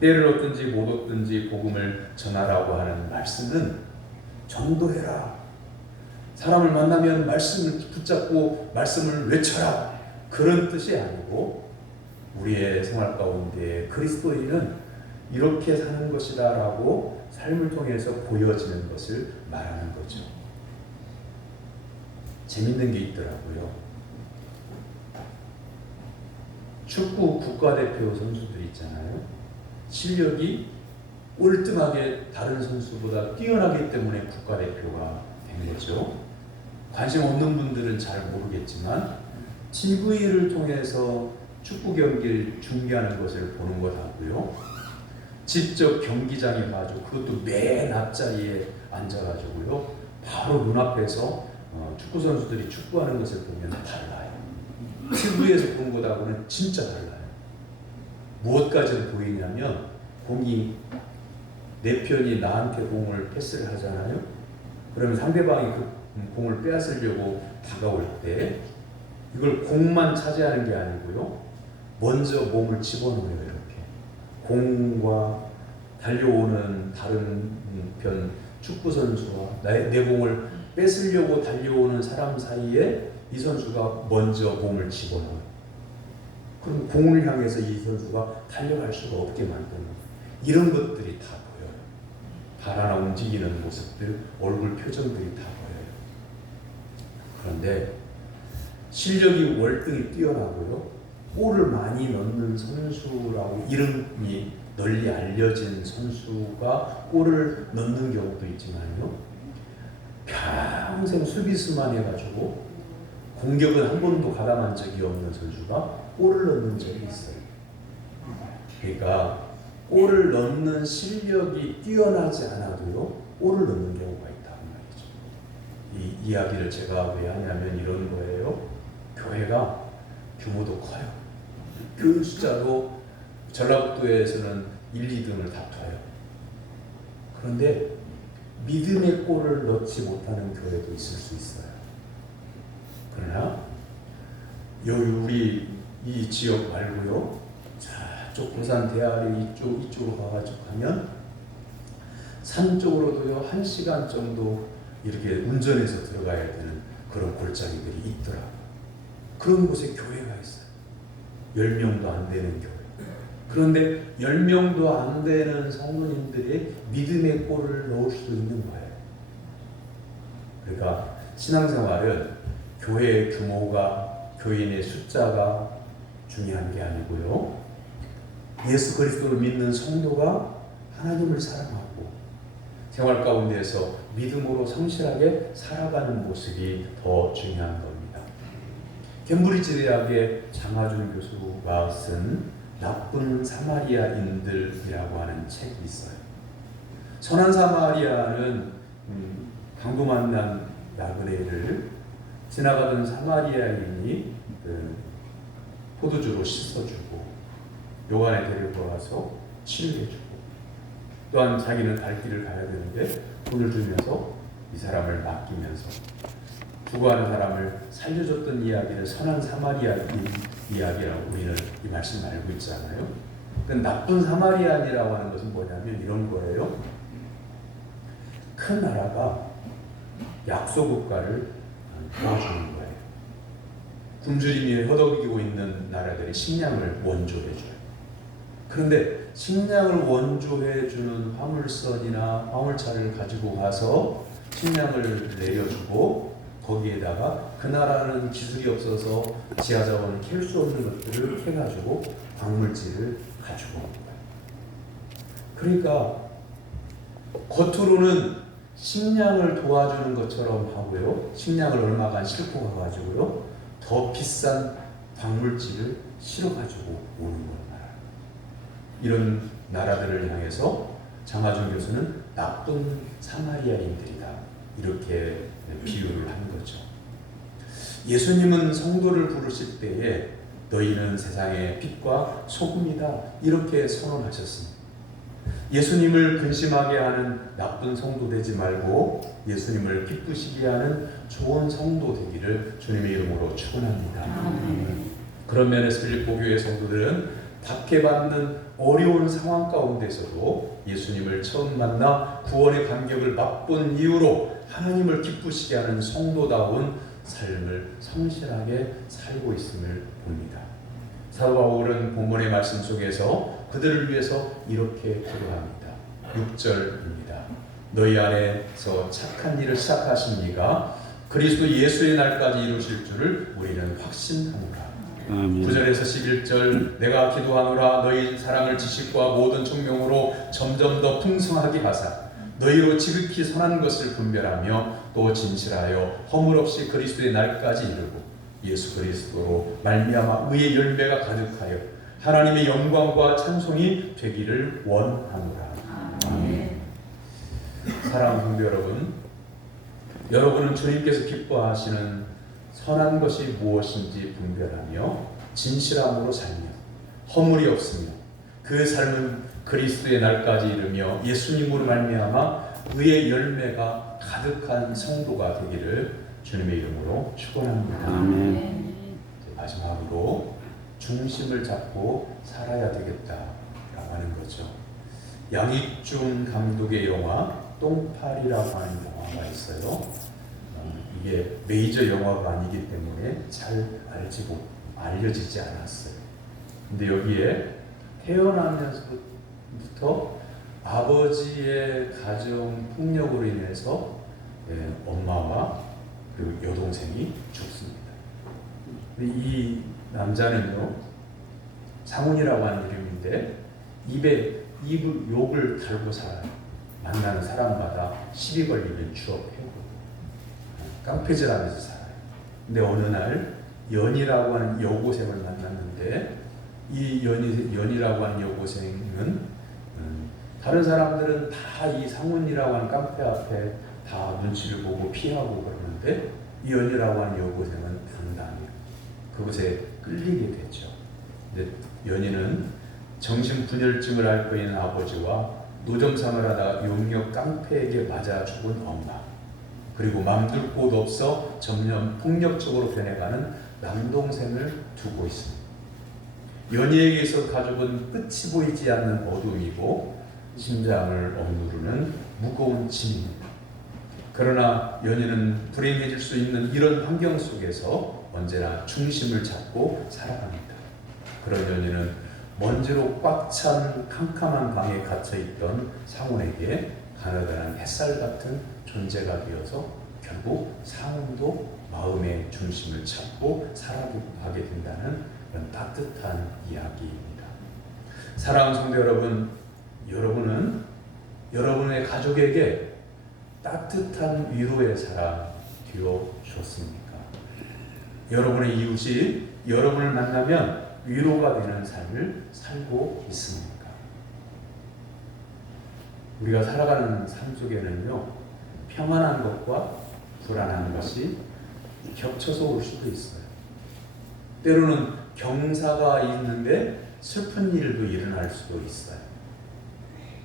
때를 얻든지 못 얻든지 복음을 전하라고 하는 말씀은 전도해라, 사람을 만나면 말씀을 붙잡고 말씀을 외쳐라, 그런 뜻이 아니고 우리의 생활 가운데 그리스도인은 이렇게 사는 것이다 라고 삶을 통해서 보여지는 것을 말하는 거죠. 재밌는 게 있더라고요. 축구 국가대표 선수들 있잖아요. 실력이 꼴등하게 다른 선수보다 뛰어나기 때문에 국가대표가 된 거죠. 관심 없는 분들은 잘 모르겠지만 TV를 통해서 축구 경기를 중계하는 것을 보는 것 같고요. 직접 경기장에 가서 그것도 맨 앞자리에 앉아가지고요. 바로 눈앞에서 축구 선수들이 축구하는 것을 보면 달라요. TV에서 본 것하고는 진짜 달라요. 무엇까지 보이냐면 공이 내 편이 나한테 공을 패스를 하잖아요. 그러면 상대방이 그 공을 빼앗으려고 다가올 때 이걸 공만 차지하는 게 아니고요. 먼저 몸을 집어넣어요. 이렇게 공과 달려오는 다른 편 축구 선수와 내 공을 뺏으려고 달려오는 사람 사이에 이 선수가 먼저 몸을 집어넣어요. 그럼 공을 향해서 이 선수가 달려갈 수가 없게 만드는 이런 것들이 다 보여요. 발 하나 움직이는 모습들, 얼굴 표정들이 다 보여요. 그런데 실력이 월등히 뛰어나고요. 골을 많이 넣는 선수라고 이름이 널리 알려진 선수가 골을 넣는 경우도 있지만요. 평생 수비수만 해가지고 공격은 한 번도 가담한 적이 없는 선수가 골을 넣는 적이 있어요. 그러니까 골을 넣는 실력이 뛰어나지 않아도요, 골을 넣는 경우가 있다는 말이죠. 이 이야기를 제가 왜 하냐면 이런 거예요. 교회가 규모도 커요. 그 숫자로 전라북도에서는 1, 2등을 다퉈요. 그런데 믿음의 골을 넣지 못하는 교회도 있을 수 있어요. 그러나 여기 우리 이 지역 말고요, 저쪽 부산 대아리 이쪽으로 가가지고 가면 산 쪽으로도요 1시간 정도 이렇게 운전해서 들어가야 되는 그런 골짜기들이 있더라고요. 그런 곳에 교회가 있어요. 10명도 안 되는 교회. 그런데 10명도 안 되는 성도님들이 믿음의 골을 넣을 수도 있는 거예요. 그러니까 신앙생활은 교회의 규모가, 교인의 숫자가 중요한 게 아니고요. 예수 그리스도를 믿는 성도가 하나님을 사랑하고 생활 가운데에서 믿음으로 성실하게 살아가는 모습이 더 중요한 겁니다. 캠브리지 대학의 장하준 교수가 쓴 나쁜 사마리아인들이라고 하는 책이 있어요. 선한 사마리아는 강도 만난 나그네를 지나가던 사마리아인이 그 포도주로 씻어주고 요한에 데리고 와서 치료해주고, 또한 자기는 갈 길을 가야 되는데 돈을 주면서 이 사람을 맡기면서 죽어가는 사람을 살려줬던 이야기를 선한 사마리아인 이야기라고 우리는 이 말씀 알고 있잖아요. 나쁜 사마리아인이라고 하는 것은 뭐냐면 이런 거예요. 큰 나라가 약소국가를 도와주는 거예요. 굶주림이 허덕이고 있는 나라들이 식량을 원조해줘요. 그런데 식량을 원조해주는 화물선이나 화물차를 가지고 가서 식량을 내려주고, 거기에다가 그 나라는 기술이 없어서 지하자원을 캘 수 없는 것들을 캐가지고 광물질을 가지고 온 거예요. 그러니까 겉으로는 식량을 도와주는 것처럼 하고요, 식량을 얼마간 싣고 가가지고요, 더 비싼 광물질을 실어가지고 오는 거예요. 이런 나라들을 향해서 장하준 교수는 나쁜 사마리아인들이다, 이렇게 비유를 한 거죠. 예수님은 성도를 부르실 때에 너희는 세상의 빛과 소금이다, 이렇게 선언하셨습니다. 예수님을 근심하게 하는 나쁜 성도 되지 말고 예수님을 기쁘시게 하는 좋은 성도 되기를 주님의 이름으로 축원합니다. 그런 면에서 빌립보 교회 성도들은 박해받는 어려운 상황 가운데서도 예수님을 처음 만나 구원의 감격을 맛본 이후로 하나님을 기쁘시게 하는 성도다운 삶을 성실하게 살고 있음을 봅니다. 사도 바울은 본문의 말씀 속에서 그들을 위해서 이렇게 기도합니다. 6절입니다. 너희 안에서 착한 일을 시작하신 이가 그리스도 예수의 날까지 이루실 줄을 우리는 확신하노라. 9절에서 11절 내가 기도하노라 너희 사랑을 지식과 모든 총명으로 점점 더 풍성하게 하사 너희로 지극히 선한 것을 분별하며 또 진실하여 허물 없이 그리스도의 날까지 이르고 예수 그리스도로 말미암아 의의 열매가 가득하여 하나님의 영광과 찬송이 되기를 원하노라. 아멘. 사랑하는 성도 여러분, 여러분은 주님께서 기뻐하시는 선한 것이 무엇인지 분별하며 진실함으로 살며 허물이 없으며 그 삶은 그리스도의 날까지 이르며 예수님으로 말미암아 의의 열매가 가득한 성도가 되기를 주님의 이름으로 축원합니다. 아멘. 마지막으로 중심을 잡고 살아야 되겠다라고 하는 거죠. 양익중 감독의 영화 똥파리라고 하는 영화가 있어요. 이게 메이저 영화가 아니기 때문에 잘 알려지지 않았어요. 근데 여기에 태어나면서부터 아버지의 가정 폭력으로 인해서 엄마와 그리고 여동생이 죽습니다. 근데 이 남자는요, 상훈이라고 하는 이름인데 입에 욕을 달고 살아요. 만나는 사람마다 시비 걸리면 주워 패고 깡패질하면서 살아요. 근데 어느 날 연이라고 하는 여고생을 만났는데 이 연이라고 하는 여고생은 다른 사람들은 다 이 상훈이라고 하는 깡패 앞에 다 눈치를 보고 피하고 그러는데 이 연이라고 하는 여고생은 당당해요. 그곳에 끌리게 되죠. 근데 연이는 정신분열증을 앓고 있는 아버지와 노점상을 하다가 용역 깡패에게 맞아 죽은 엄마, 그리고 맘둘 곳 없어 점점 폭력적으로 변해가는 남동생을 두고 있습니다. 연희에게서 가족은 끝이 보이지 않는 어둠이고 심장을 억누르는 무거운 짐입니다. 그러나 연희는 불행해질 수 있는 이런 환경 속에서 언제나 중심을 잡고 살아갑니다. 그런 연희는 먼지로 꽉 찬 캄캄한 방에 갇혀있던 상훈에게 가느다란 햇살 같은 존재가 되어서 결국 상훈도 마음의 중심을 찾고 살아가게 된다는 그런 따뜻한 이야기입니다. 사랑하는 성도 여러분, 여러분은 여러분의 가족에게 따뜻한 위로의 사람 되어 주었습니까? 여러분의 이웃이 여러분을 만나면 위로가 되는 삶을 살고 있습니까? 우리가 살아가는 삶 속에는요, 평안한 것과 불안한 것이 겹쳐서 올 수도 있어요. 때로는 경사가 있는데 슬픈 일도 일어날 수도 있어요.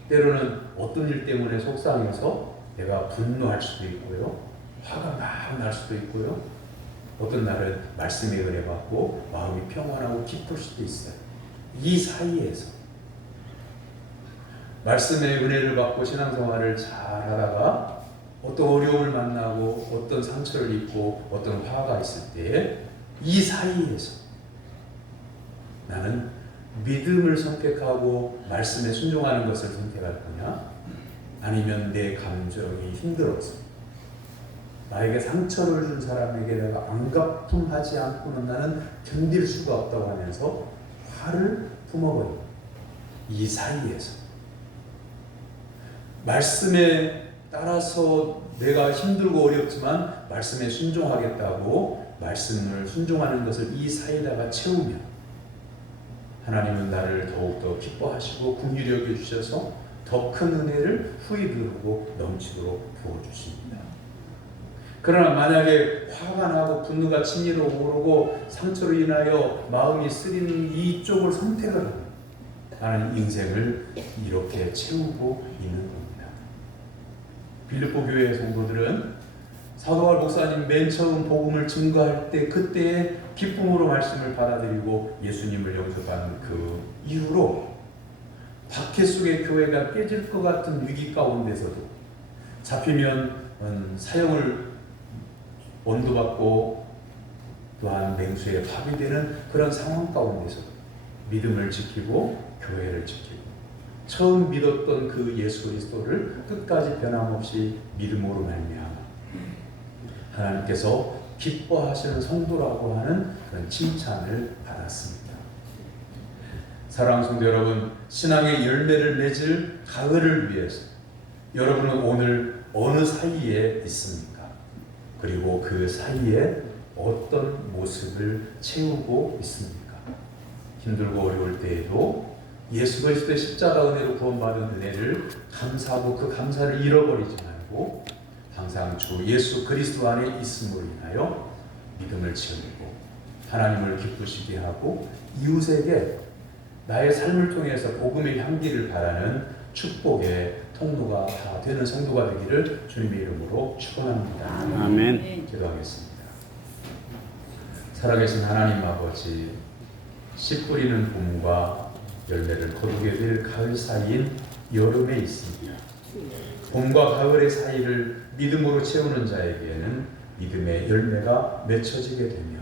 때로는 어떤 일 때문에 속상해서 내가 분노할 수도 있고요. 화가 막 날 수도 있고요. 어떤 날은 말씀의 은혜 받고 마음이 평안하고 기쁠 수도 있어요. 이 사이에서 말씀의 은혜를 받고 신앙생활을 잘 하다가 어떤 어려움을 만나고 어떤 상처를 입고 어떤 화가 있을 때 이 사이에서 나는 믿음을 선택하고 말씀에 순종하는 것을 선택할 거냐? 아니면 내 감정이 힘들어서 나에게 상처를 준 사람에게 내가 안갚음하지 않고는 나는 견딜 수가 없다고 하면서 화를 품어버리고 이 사이에서 말씀에 따라서 내가 힘들고 어렵지만 말씀에 순종하겠다고 말씀을 순종하는 것을 이 사이다가 채우면 하나님은 나를 더욱더 기뻐하시고 긍휼히 여겨주셔서 더 큰 은혜를 후히 누르고 넘치도록 부어주십니다. 그러나 만약에 화가 나고 분노가 치밀어 오르고 상처로 인하여 마음이 쓰리는 이쪽을 선택을 하면 나는 인생을 이렇게 채우고 있는 겁니다. 빌립보 교회 성도들은 사도 바울 목사님 맨 처음 복음을 증거할 때 그때의 기쁨으로 말씀을 받아들이고 예수님을 영접한 그 이후로 박해 속의 교회가 깨질 것 같은 위기 가운데서도 잡히면 사형을 원도받고 또한 맹수에 파비되는 그런 상황 가운데서도 믿음을 지키고 교회를 지키고 처음 믿었던 그 예수 그리스도를 끝까지 변함없이 믿음으로 말미암아 하나님께서 기뻐하시는 성도라고 하는 그런 칭찬을 받았습니다. 사랑하는 성도 여러분, 신앙의 열매를 맺을 가을을 위해서 여러분은 오늘 어느 사이에 있습니까? 그리고 그 사이에 어떤 모습을 채우고 있습니까? 힘들고 어려울 때에도 예수 그리스도의 십자가 은혜로 구원받은 은혜를 감사하고 그 감사를 잃어버리지 말고 항상 주 예수 그리스도 안에 있음으로 인하여 믿음을 채우고 하나님을 기쁘시게 하고 이웃에게 나의 삶을 통해서 복음의 향기를 바라는 축복의 통로가 다 되는 성도가 되기를 주님의 이름으로 축원합니다. 아멘. 기도하겠습니다. 살아계신 하나님 아버지, 씨 뿌리는 봄과 열매를 거두게 될 가을 사이인 여름에 있습니다. 봄과 가을의 사이를 믿음으로 채우는 자에게는 믿음의 열매가 맺혀지게 되며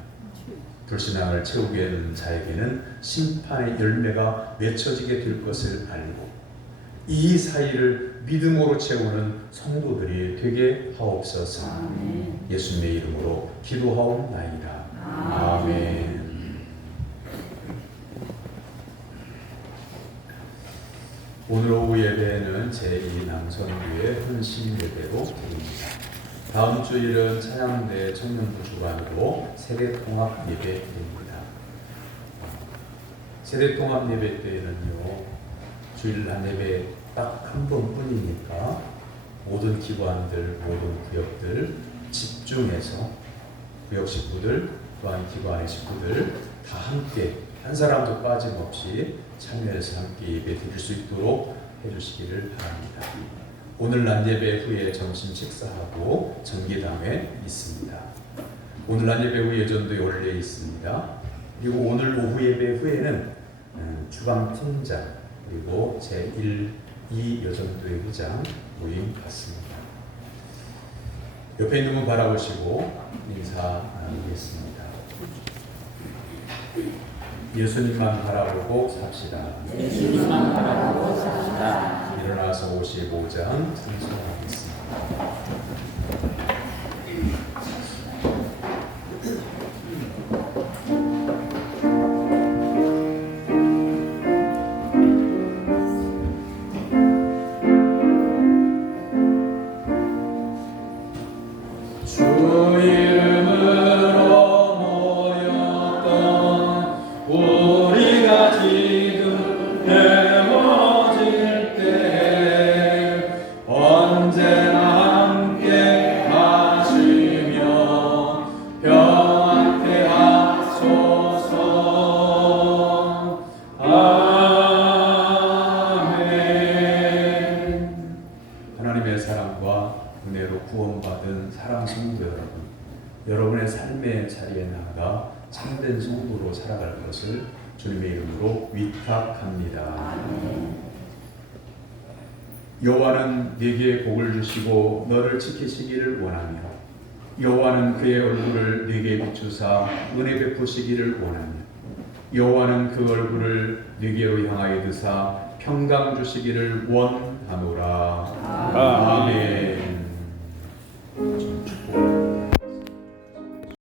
불신앙을 채우게 되는 자에게는 심판의 열매가 맺혀지게 될 것을 알고 이 사이를 믿음으로 채우는 성도들이 되게 하옵소서. 예수님의 이름으로 기도하옵나이다. 아멘. 오늘 오후 예배는 제2 남성교회 헌신 예배로 드립니다. 다음 주일은 찬양대 청년부 주관으로 세대통합 예배 드립니다. 세대통합 예배 때에는요, 주일 한 예배 딱 한 번뿐이니까 모든 기관들, 모든 구역들 집중해서 구역 식구들 또한 기관의 식구들 다 함께 한 사람도 빠짐없이 참여해서 함께 예배 드릴 수 있도록 해주시기를 바랍니다. 오늘 낮 예배 후에 점심 식사하고 전기담에 있습니다. 오늘 낮 예배 후 예전도 연례 있습니다. 그리고 오늘 오후 예배 후에는 주방팀장 그리고 제1, 2 여전도의 회장 모임 같습니다. 옆에 있는 분 바라보시고 인사 나누겠습니다. 예수님만 바라보고 삽시다. 예수님만 바라보고 삽시다. 일어나서 55장 찬송하겠습니다. 언제나 함께 하시며 은혜로 구원받은 사랑 성도 여러분, 여러분의 삶의 자리에 나아가 참된 성도로 살아갈 것을 주님의 이름으로 위탁합니다. 여호와는 네게 복을 주시고 너를 지키시기를 원하며 여호와는 그의 얼굴을 네게 비추사 은혜 베푸시기를 원하며 여호와는 그 얼굴을 네게로 향하여 드사 평강 주시기를 원하노라. 아멘. 좀 축복.